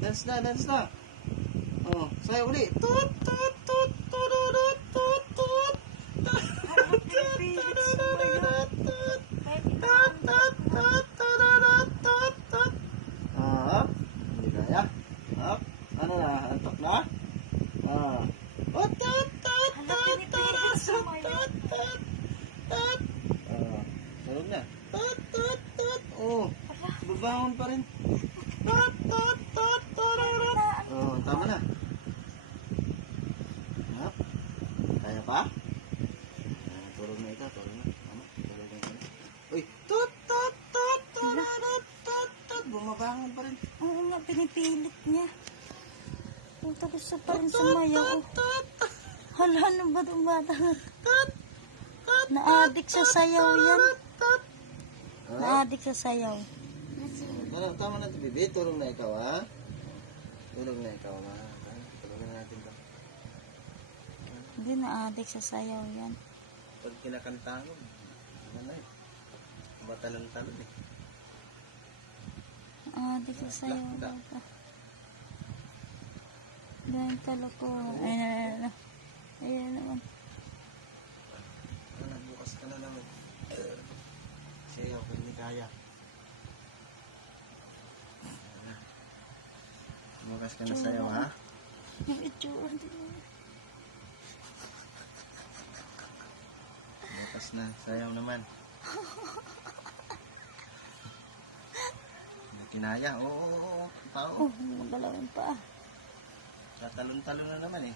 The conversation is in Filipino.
Dance na, dance na. Oh, sayo uli. Tut, tut, tut, tururut, tut, tut. Up. Hindi kaya. Up. Ano na? Antok na? Ah. Oh, tut, tut, tut, tururut, tut, tut, tut. Ah. Sarog na. Tut, tut, tut. Oh. Babangon pa rin. Tut, tut, tut, tururut. Oh, tama na. Up. Kaya pa? Turog na ito, turog na. Tama, turog na ito. Uy, tut, tut, tut, tururut, tut, tut. Bumabangon pa rin. Oo nga, pinipilit niya. Puta, gusto pa rin sumayaw. Hala, ano ba itong bata? Na-addict sa sayaw yan. Na-addict sa sayaw. Ano, tama na ito, bibi. Turog na ikaw, ha? Turog na ikaw, ha? Turog na natin ito. Hindi, na-addict sa sayaw yan. Pag kinakanta mo, ano na eh. Matalon-talon eh. Na-addict sa sayaw. Bata. Ganyan taloko. Ayun na. Ayun naman. Ano, bukas ka na naman. Kasi ako hindi kaya. Bukas ka na sayaw, ha? Yung itsura din. Bukas na sayaw naman. Kinaya, oo. Tao. Oh, magalawin pa. Tatalon-talon na naman eh.